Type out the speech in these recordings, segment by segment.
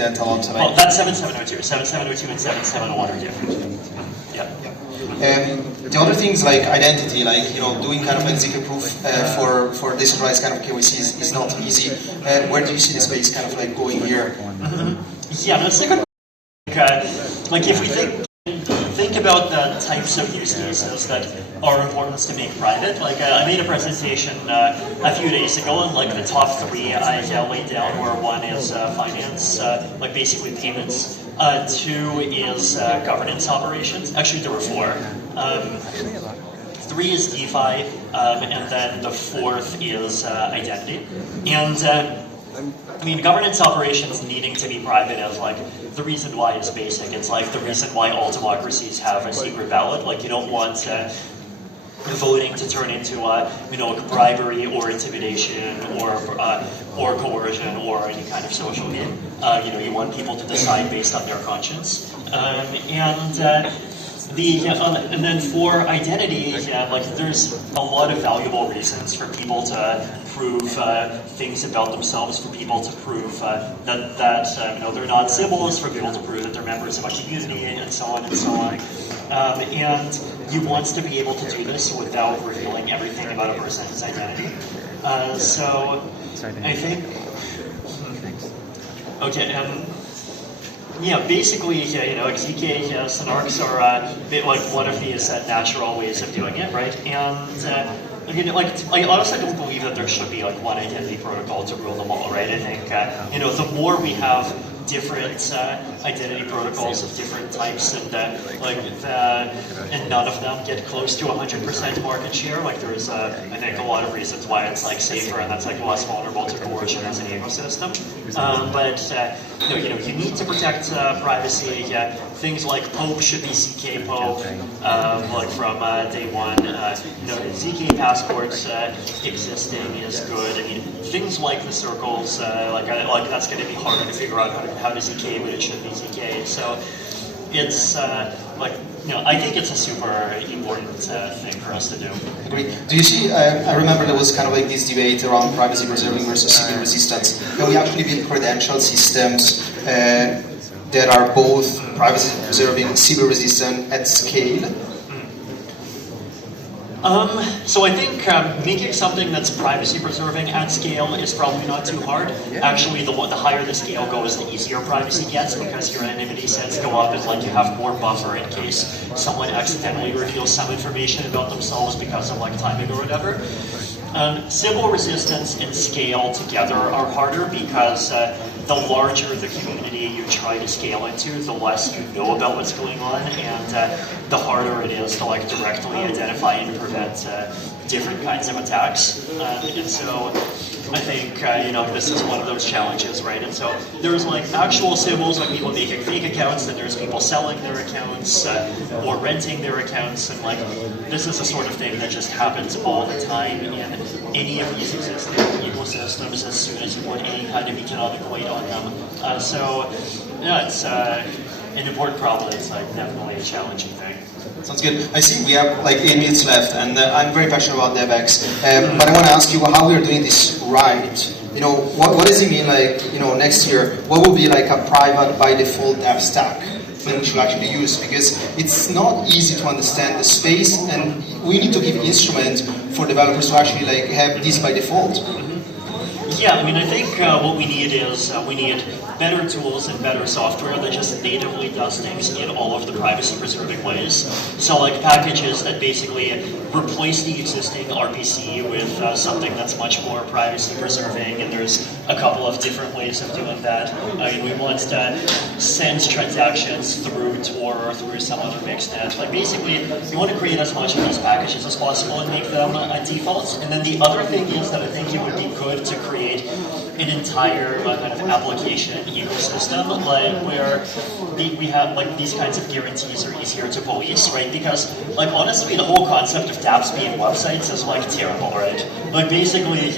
accidental also. Well, that's 7702. 7702 and 771 are different. Yeah. The other things like identity, like doing kind of like zk proof for decentralized kind of KYC is not easy. Where do you see the space kind of like going here? Yeah, that's a good. Like if we think about the types of use cases that are important to make private. Like I made a presentation a few days ago, and like the top three I laid down were: one is finance, like basically payments. Two is governance operations. Actually, there were four. Three is DeFi, and then the fourth is identity. And I mean, governance operations needing to be private is like the reason why is basic. It's like the reason why all democracies have a secret ballot. Like you don't want voting to turn into bribery or intimidation or coercion or any kind of social game. You want people to decide based on their conscience. And then for identity, like there's a lot of valuable reasons for people to prove things about themselves, for people to prove that they're not civils, for people to prove that they're members of a community, and so on and so on. And you want to be able to do this without revealing everything about a person's identity. So I think, okay. Yeah, basically, like ZK snarks are a bit like one of these natural ways of doing it, right? And I honestly don't believe that there should be like one identity protocol to rule them all, right? I think the more we have different identity protocols of different types, and and none of them get close to 100% market share. Like there's, I think, a lot of reasons why it's like safer and that's like less vulnerable to coercion as an ecosystem. You need to protect privacy. Things like Pope should be ZK Pope, like from day one. ZK passports existing is good. I mean, things like the circles, like that's going to be harder to figure out how to ZK, but it should be ZK. So it's I think it's a super important thing for us to do. Agree. Do you see? I remember there was kind of like this debate around privacy preserving versus CB resistance. Can we actually build credential systems that are both privacy preserving, CB resistant at scale? So I think making something that's privacy preserving at scale is probably not too hard. Actually, the higher the scale goes, the easier privacy gets, because your anonymity sets go up, and like you have more buffer in case someone accidentally reveals some information about themselves because of like timing or whatever. Civil resistance and scale together are harder because the larger the community you try to scale into, the less you know about what's going on, and the harder it is to like directly identify and prevent different kinds of attacks. And so I think this is one of those challenges, right? And so there's like actual civils, like people making fake accounts, and there's people selling their accounts or renting their accounts, and like this is the sort of thing that just happens all the time in any of these existing ecosystems as soon as you put any kind of economic weight on them. It's an important problem. It's like definitely a challenging thing. Sounds good. I see we have like 8 minutes left, and I'm very passionate about DevX. But I want to ask you how we are doing this right. What does it mean? Like, next year, what will be like a private by default dev stack that we should actually use? Because it's not easy to understand the space, and we need to give instrument for developers to actually like have this by default. Yeah, I mean, I think what we need is we need better tools and better software that just natively does things in all of the privacy-preserving ways. So like packages that basically replace the existing RPC with something that's much more privacy-preserving, and there's a couple of different ways of doing that. We want to send transactions through Tor or through some other mixnet. Like basically, we want to create as much of these packages as possible and make them defaults. And then the other thing is that I think it would be good to create an entire kind of application ecosystem, like where we have like these kinds of guarantees are easier to police, right? Because like honestly, the whole concept of dApps being websites is like terrible, right? Like basically,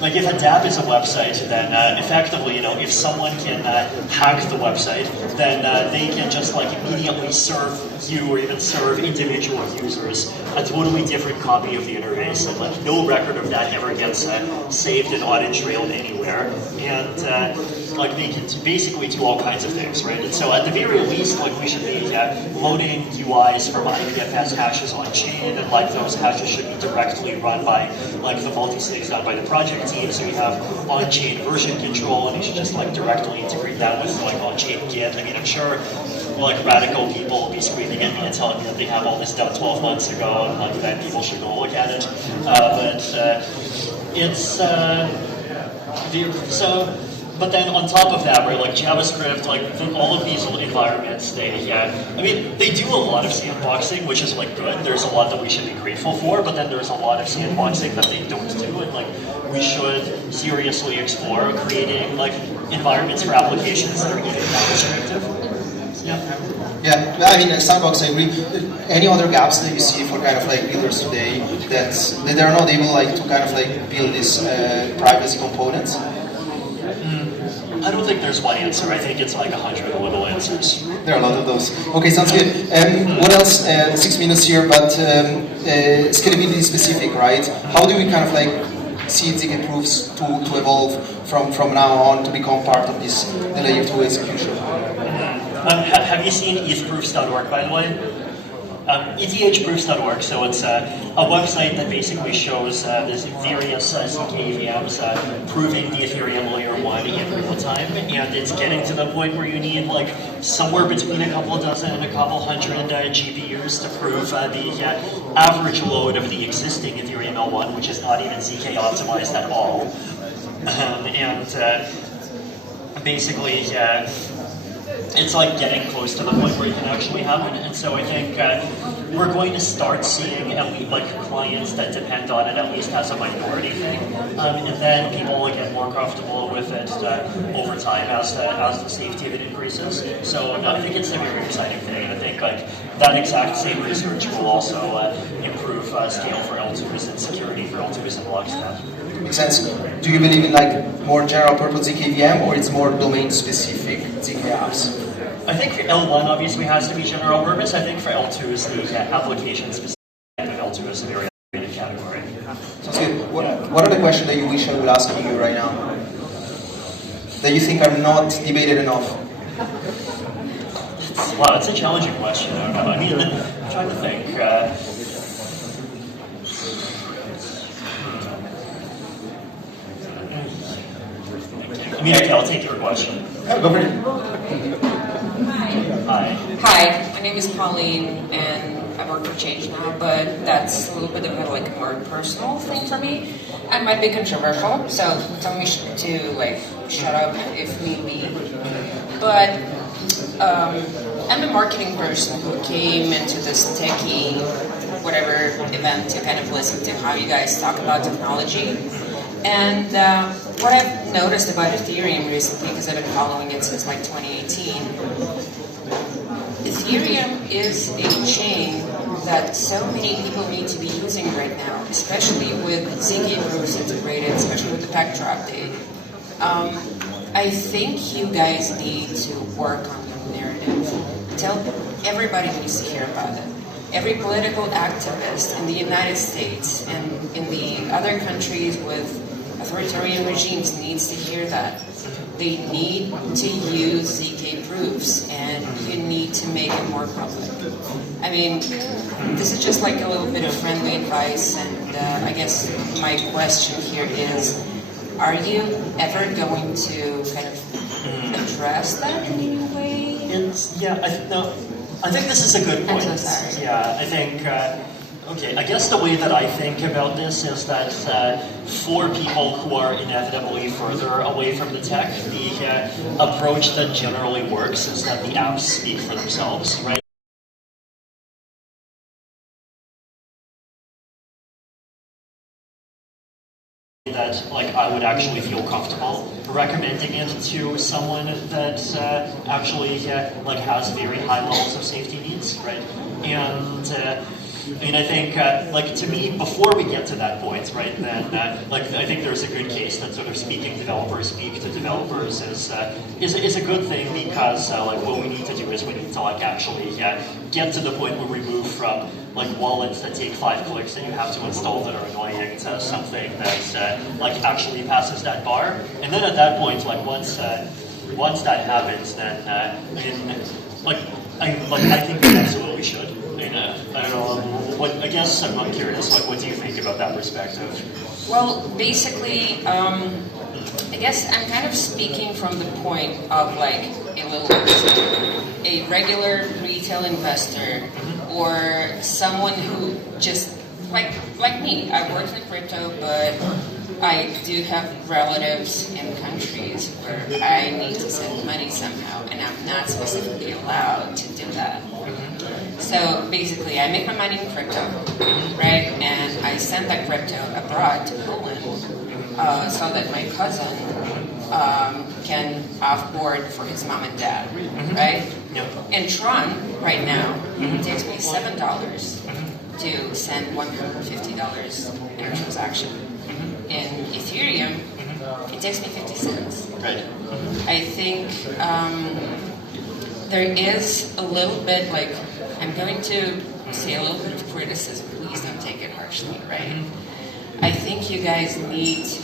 like if a dApp is a website, then effectively, if someone can hack the website, then they can just like immediately serve you or even serve individual users a totally different copy of the interface, and like no record of that ever gets saved and audit trailed anywhere. And like they can basically do all kinds of things, right? And so at the very least, like we should be loading UIs from IPFS hashes on chain, and like those hashes should be directly run by like the multi-sigs done by the project team. So we have on-chain version control, and you should just like directly integrate that with like on-chain Git. I mean, I'm sure like radical people will be screaming at me and telling me that they have all this done 12 months ago, and like that people should go look at it. But then on top of that, right, like JavaScript, like all of these environments, I mean, they do a lot of sandboxing, which is like good. There's a lot that we should be grateful for, but then there's a lot of sandboxing that they don't do, and like we should seriously explore creating like environments for applications that are even more restrictive. Yeah, I mean, sandbox, I agree. Any other gaps that you see for kind of like builders today that they're not able like to kind of like build these privacy components? I don't think there's one answer. I think it's like 100 little answers. There are a lot of those. Okay, sounds good. What else? 6 minutes here, but scalability specific, right? How do we kind of like see ZK proofs to evolve from now on to become part of this the layer 2 execution? Have you seen ethproofs.org, by the way? ETHproofs.org, so it's a website that basically shows there's various ZK VMs proving the Ethereum layer 1 in real time, and it's getting to the point where you need like somewhere between a couple dozen and a couple hundred GPUs to prove the average load of the existing Ethereum L1, which is not even ZK optimized at all. Basically, it's like getting close to the point where it can actually happen, and so I think we're going to start seeing at least like clients that depend on it at least as a minority thing, and then people will get more comfortable with it over time as the safety of it increases. So I think it's a very exciting thing, and I think like that exact same research will also improve scale for L2s and security for L2s and lockstep. Makes sense. Do you believe in like more general purpose ZK VM, or it's more domain specific ZK apps? I think for L1 obviously has to be general purpose. I think for L2 the application specific of L2 is a very underrated category. Sounds good. What are the questions that you wish I would ask you right now that you think are not debated enough? Wow, that's a challenging question. I don't know. I mean, I'm trying to think. I mean, okay, I'll take your question. Yeah, go for it. Hi. Hi, my name is Pauline, and I work for Change now, but that's a little bit of a like more personal thing for me. I might be controversial, so tell me to like shut up if need be. But I'm a marketing person who came into this techie whatever event to kind of listen to how you guys talk about technology. And what I've noticed about Ethereum recently, because I've been following it since like 2018, Ethereum is a chain that so many people need to be using right now, especially with ZK proofs integrated, especially with the Pectra update. I think you guys need to work on your narrative. Tell everybody needs to hear about it. Every political activist in the United States and in the other countries with authoritarian regimes needs to hear that. They need to use ZK proofs, and you need to make it more public. I mean, this is just like a little bit of friendly advice, and I guess my question here is, are you ever going to kind of address that in any way? I think this is a good point. I'm so sorry. Yeah, I think, okay, I guess the way that I think about this is that for people who are inevitably further away from the tech, the approach that generally works is that the apps speak for themselves, right? That like I would actually feel comfortable recommending it to someone that actually like has very high levels of safety needs, right? And I mean, I think like to me, before we get to that point, right? Then like I think there's a good case that sort of speaking developers speak to developers is a good thing, because like what we need to do is we need to like actually get to the point where we move from like wallets that take 5 clicks that you have to install that are annoying to something that like actually passes that bar. And then at that point, like once that happens, then I think we absolutely should. I don't know. I guess I'm curious. Like, what do you think about that perspective? Well, basically, I guess I'm kind of speaking from the point of like a regular retail investor or someone who just like me. I work in crypto, but I do have relatives in countries where I need to send money somehow, and I'm not specifically allowed to do that. So basically, I make my money in crypto, right? And I send that crypto abroad to Poland so that my cousin can offboard for his mom and dad, right? Yep. In Tron, right now, it takes me $7 to send $150 in a transaction. In Ethereum, it takes me 50 cents. Right. I think there is a little bit, like, I'm going to say a little bit of criticism. Please don't take it harshly, right? I think you guys need to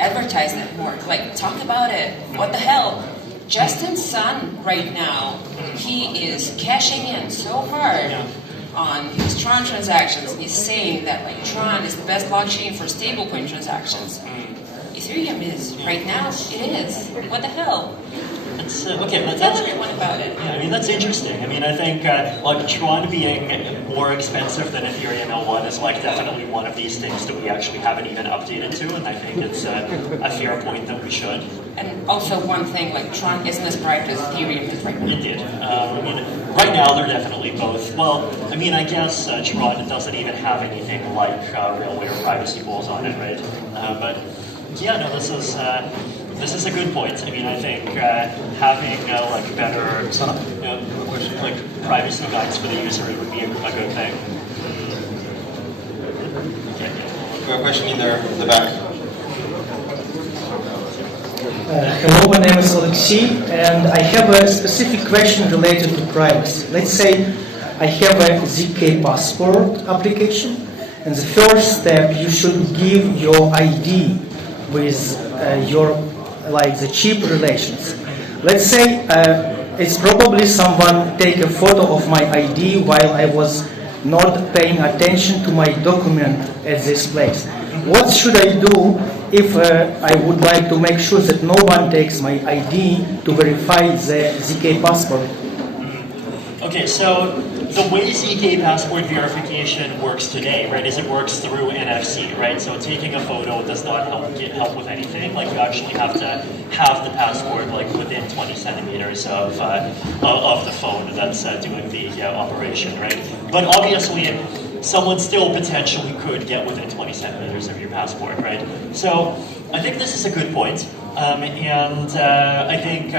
advertise that more. Like, talk about it. What the hell? Justin's son right now, he is cashing in so hard on his Tron transactions. He's saying that like Tron is the best blockchain for stablecoin transactions. Ethereum is right now. It is. What the hell? That's Tell everyone about it. Yeah, I mean, that's interesting. I mean, I think like Tron being more expensive than Ethereum L1 is like definitely one of these things that we actually haven't even updated to, and I think it's a fair point that we should. And also one thing, like Tron isn't as private as Ethereum is right now. Indeed. I mean, right now they're definitely both. Well, I mean, I guess Tron doesn't even have anything like railway or privacy goals on it, right? But yeah, no, this is a good point. I mean, I think having like better, like privacy guides for the user would be a good thing. Okay. We have a question in there, in the back. Hello, my name is Alexei, and I have a specific question related to privacy. Let's say I have a ZK passport application, and the first step you should give your ID with your the chip relations. Let's say it's probably someone take a photo of my ID while I was not paying attention to my document at this place. What should I do if I would like to make sure that no one takes my ID to verify the ZK passport? Okay, so the way ZK passport verification works today, right, is it works through NFC, right? So taking a photo does not help with anything. Like, you actually have to have the passport like within 20 centimeters of the phone that's doing the operation, right? But obviously, someone still potentially could get within 20 centimeters of your passport, right? So I think this is a good point. And I think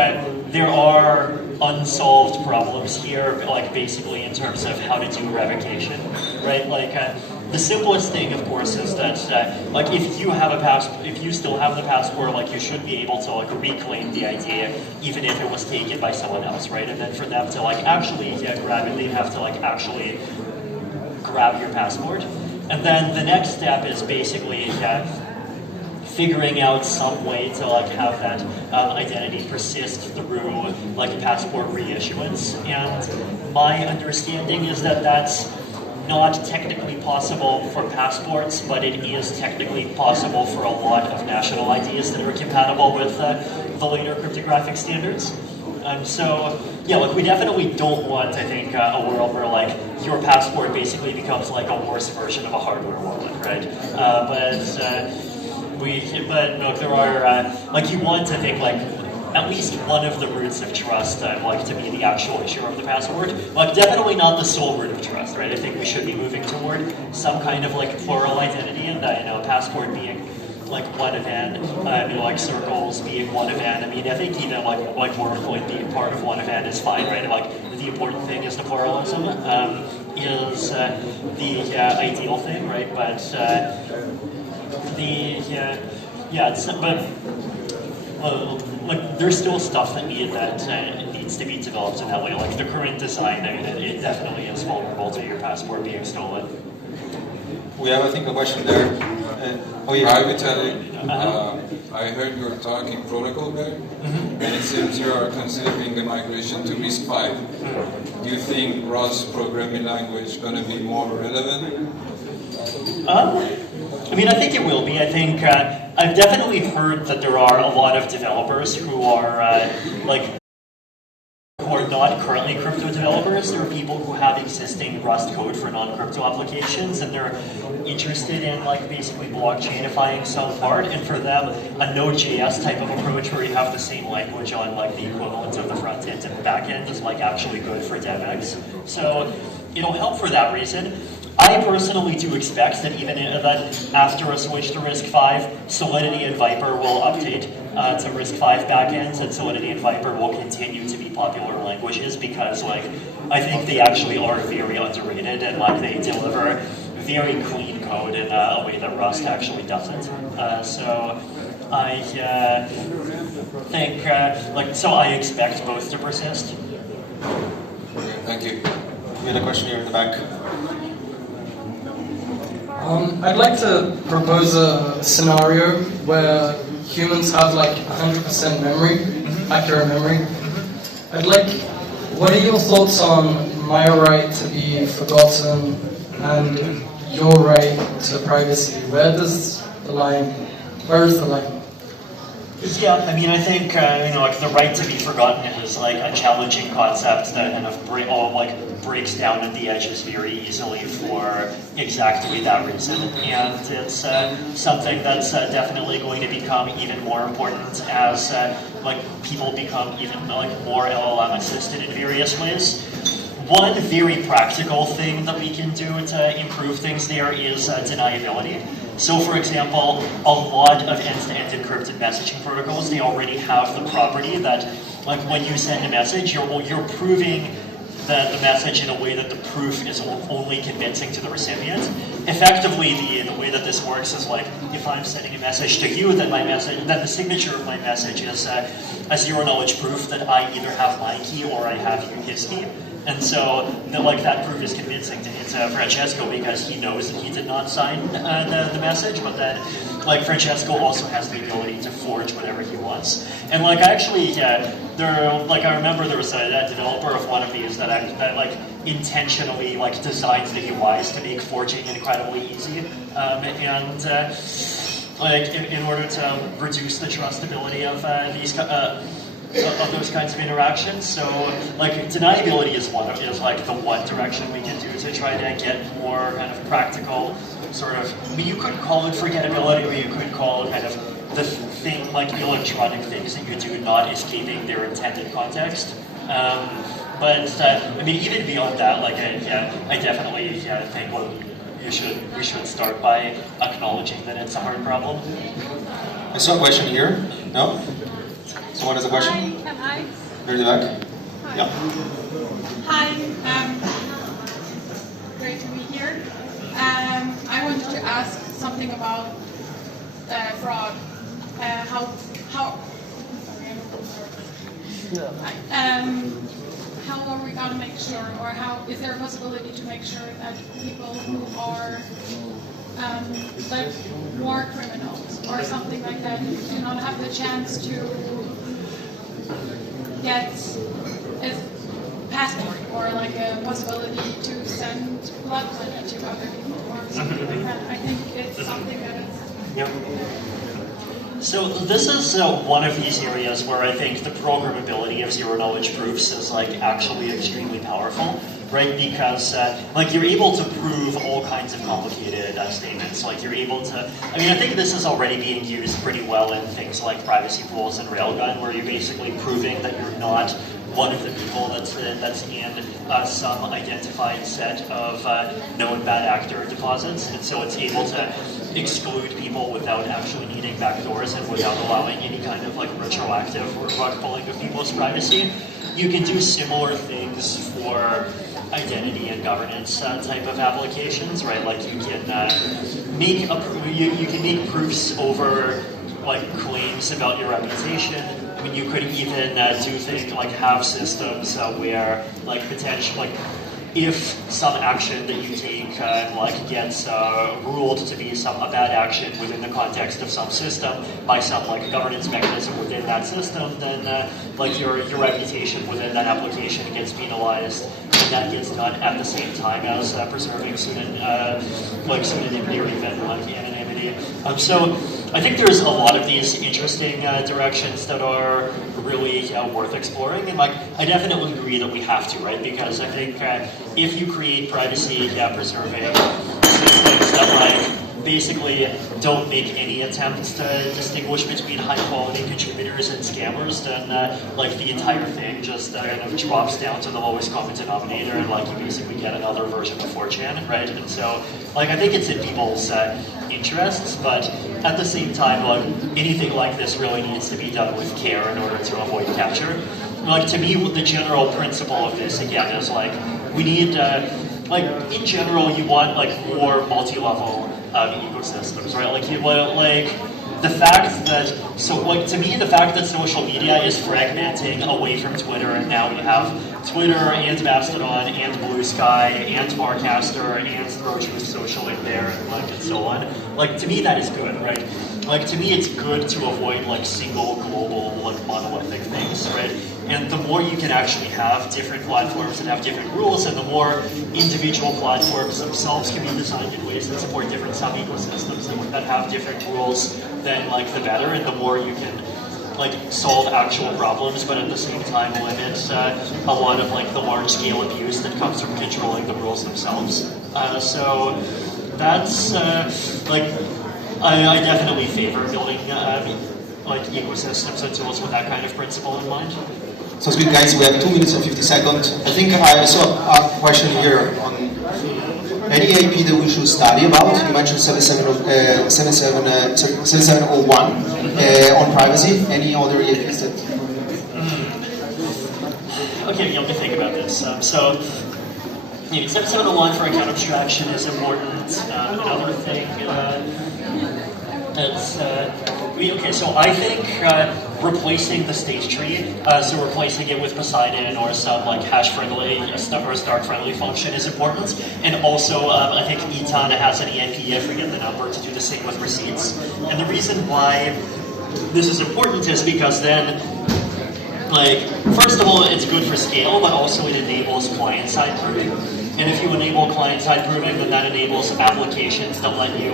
there are unsolved problems here, like basically in terms of how to do revocation, right? Like the simplest thing, of course, is that like if you have if you still have the passport, like you should be able to like reclaim the ID, even if it was taken by someone else, right? And then for them to like actually grab it, they'd have to like actually grab your passport. And then the next step is basically figuring out some way to like have that identity persist through like passport reissuance. And my understanding is that that's not technically possible for passports, but it is technically possible for a lot of national IDs that are compatible with the later cryptographic standards. So, yeah, like we definitely don't want, I think, a world where like your passport basically becomes like a worse version of a hardware wallet, right? But no, there are like you want to think like at least one of the roots of trust like to be the actual issuer of the passport. Like definitely not the sole root of trust, right? I think we should be moving toward some kind of like plural identity, and passport being like one of n, like circles being one of n. I mean, I think even like Morphoid being part of one of n is fine, right? Like the important thing is the pluralism is the ideal thing, right? But like there's still stuff that needs to be developed in that way. Like the current design, it definitely is vulnerable to your passport being stolen. We have, I think, a question there. Hi, Vitaly. I heard you're talking protocol there, and it seems you are considering the migration to RISC-V. Do you think Rust programming language is going to be more relevant? I mean, I think it will be. I think I've definitely heard that there are a lot of developers who are who are not currently crypto developers. There are people who have existing Rust code for non-crypto applications, and they're interested in basically blockchainifying some part. And for them, a Node.js type of approach where you have the same language on the equivalent of the front end and back end is actually good for DevX. So it'll help for that reason. I personally do expect that even that after a switch to RISC-V, Solidity and Viper will update to RISC-V backends, and Solidity and Viper will continue to be popular languages because, I think they actually are very underrated and they deliver very clean code in a way that Rust actually doesn't. So I think, so I expect both to persist. Thank you. We had a question here in the back. I'd like to propose a scenario where humans have 100% memory, accurate memory. What are your thoughts on my right to be forgotten and your right to privacy? Where is the line? Yeah, I mean, I think the right to be forgotten is a challenging concept that kind of breaks down at the edges very easily for exactly that reason, and it's something that's definitely going to become even more important as people become even more LLM assisted in various ways. One very practical thing that we can do to improve things there is deniability. So, for example, a lot of end-to-end encrypted messaging protocols, they already have the property that, when you send a message, you're proving the message in a way that the proof is only convincing to the recipient. Effectively, the way that this works is if I'm sending a message to you, then the signature of my message is a zero-knowledge proof that I either have my key or I have his key. And so, that proof is convincing to Francesco because he knows that he did not sign the message, but then, Francesco also has the ability to forge whatever he wants. And, I remember there was a developer of one of these that intentionally, designed the UIs to make forging incredibly easy. In order to reduce the trustability of of those kinds of interactions. So, deniability is the one direction we can do to try to get more kind of practical sort of. I mean, you could call it forgettability, or you could call it kind of the thing electronic things that you do not escaping their intended context. But I mean, even beyond that, I definitely think we should start by acknowledging that it's a hard problem. I saw a question here. No? Someone has a question? Hi, can I? Very back. Hi. Yeah. Hi, great to be here. I wanted to ask something about fraud. How are we going to make sure, or is there a possibility to make sure that people who are war criminals or something like that do not have the chance to get a passport or a possibility to send blood money to other people or something like that? I think it's something that is... Yep. So this is one of these areas where I think the programmability of zero-knowledge proofs is actually extremely powerful, right? Because you're able to prove all kinds of complicated statements. You're able to. I mean, I think this is already being used pretty well in things like privacy pools and Railgun, where you're basically proving that you're not one of the people that's in some identified set of known bad actor deposits, and so it's able to exclude people without actually needing backdoors and without allowing any kind of retroactive or rug pulling of people's privacy. You can do similar things for identity and governance type of applications, right? You can make you can make proofs over claims about your reputation, mean, you could even do things like have systems where, like, potentially, like, if some action that you take like gets ruled to be a bad action within the context of some system by some like governance mechanism within that system, then like your reputation within that application gets penalized, and that gets done at the same time as preserving pseudonymity or even like anonymity. So I think there's a lot of these interesting directions that are really worth exploring, and like I definitely agree that we have to, right? Because I think if you create privacy preserving systems that like basically don't make any attempts to distinguish between high quality contributors and scammers, then like the entire thing just kind of drops down to the lowest common denominator, and like you basically get another version of 4chan, right? And so like I think it's in people's interests, but at the same time, like anything like this really needs to be done with care in order to avoid capture. Like to me, the general principle of this again is like we need like in general you want like more multi-level ecosystems, right? Like you want like the fact that to me the fact that social media is fragmenting away from Twitter, and now we have Twitter and Mastodon and Blue Sky and Marcaster and Truth Social in there and so on. Like to me that is good, right? Like to me it's good to avoid like single global like monolithic things, right? And the more you can actually have different platforms and have different rules, and the more individual platforms themselves can be designed in ways that support different sub-ecosystems that have different rules, then like the better, and the more you can like solve actual problems, but at the same time limit a lot of like the large-scale abuse that comes from controlling the rules themselves. So that's like I definitely favor building like ecosystems and tools with that kind of principle in mind. Sounds good, guys. We have 2 minutes and 50 seconds. I think I saw a question here on any AP that we should study about. You mentioned 7701 on privacy. Any other APs that? Okay, let me think about this. So, 7701 for account abstraction is important. Another thing that's okay. So I think replacing the state tree, so replacing it with Poseidon or some like hash-friendly or Start-friendly function is important. And also, I think Eton has an EIP, I forget the number, to do the same with receipts. And the reason why this is important is because then, like, first of all, it's good for scale, but also it enables client-side proving. And if you enable client-side proving, then that enables applications that let you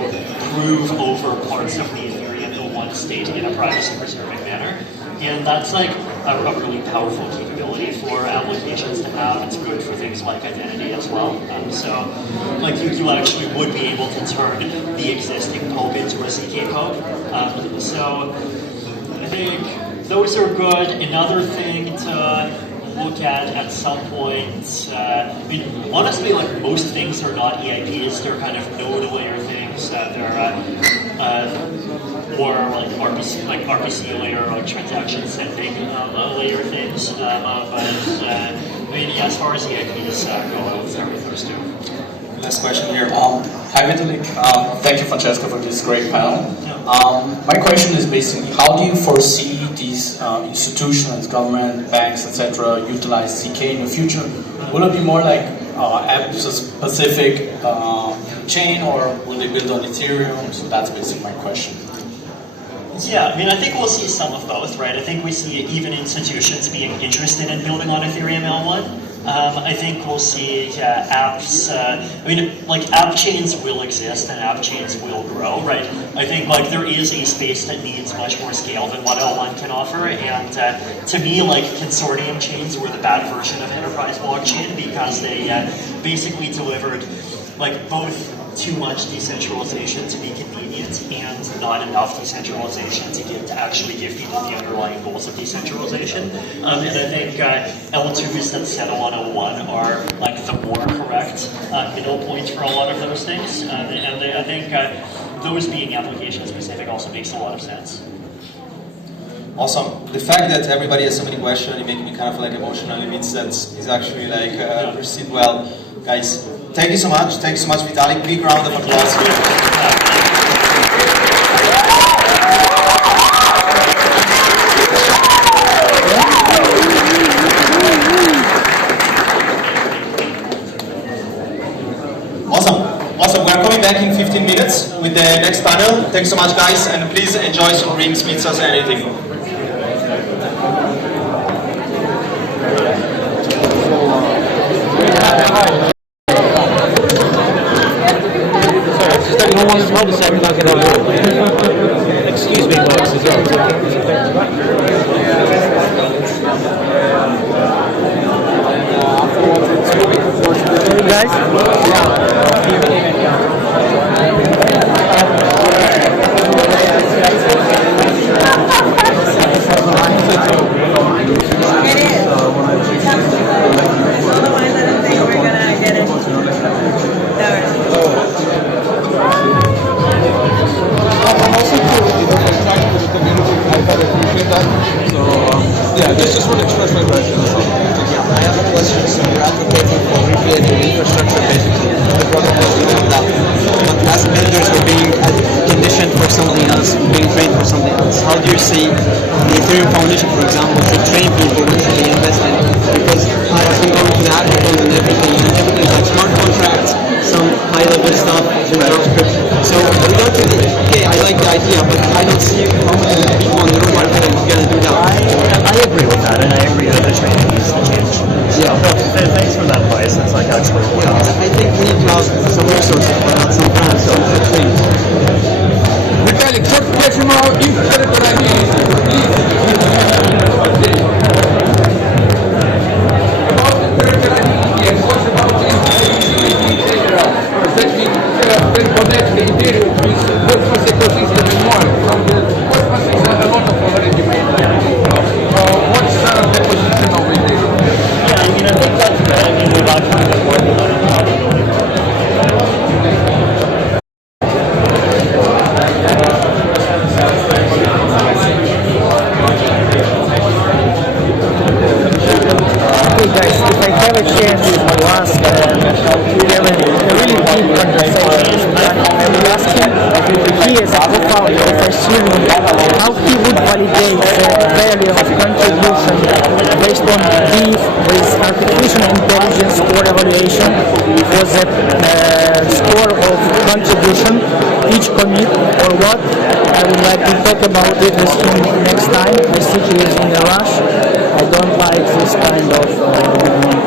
prove over parts of the Ethereum in1 state in a privacy-preserving manner. And that's like a really powerful capability for applications to have. It's good for things like identity as well. So, like you actually would be able to turn the existing poke into a ZK poke. So, I think those are good. Another thing to look at some point. I mean, honestly, like most things are not EIPs. They're kind of node layer things. They're or like RPC layer, or transaction sending layer things. But I mean, yeah, as far as EIPs go, I would start with those two. Last question here. Hi, Vitalik. Thank you, Francesca, for this great panel. My question is basically, how do you foresee these institutions, government, banks, etc., utilize ZK in the future? Will it be more like app-specific chain, or will they build on Ethereum? So that's basically my question. Yeah, I mean, I think we'll see some of both, right? I think we see even institutions being interested in building on Ethereum L1. I think we'll see apps, I mean, like app chains will exist and app chains will grow, right? I think like there is a space that needs much more scale than what L1 can offer, and to me, like consortium chains were the bad version of enterprise blockchain because they basically delivered like both too much decentralization to be convenient and not enough decentralization to actually give people the underlying goals of decentralization. And I think L2s that settle on L1 are like the more correct middle point for a lot of those things. I think those being application specific also makes a lot of sense. Awesome. The fact that everybody has so many questions, it makes me kind of like emotional. It means that it's actually like received well. Guys, thank you so much. Thank you so much, Vitalik. Big round of applause. 15 minutes with the next panel. Thanks so much, guys, and please enjoy some drinks, pizzas, and anything. Excuse me, boys. Yeah, just want to express my gratitude. I have a question. So you're advocating for recreating infrastructure, basically, the protocols you have that. But as vendors, we're being conditioned for something else, being trained for something else. How do you see the Ethereum Foundation, for example, should train people who should be investing? Because I have been going to the hackathons and everything like smart contracts, some high-level stuff, JavaScript. So we go to the, okay, I like the idea, but I don't see how many people on the room are going to do that. I agree with that, and I agree that the training needs to change. Yeah. Thanks for that advice. That's like actually Yeah, I think we need to have some resources for that sometimes. So please. Виталик, что почему их how he would validate the value of contribution based on beef with artificial intelligence score evaluation for the score of contribution, each commit or what. I would like to talk about it with him next time. I see he is in a rush. I don't like this kind of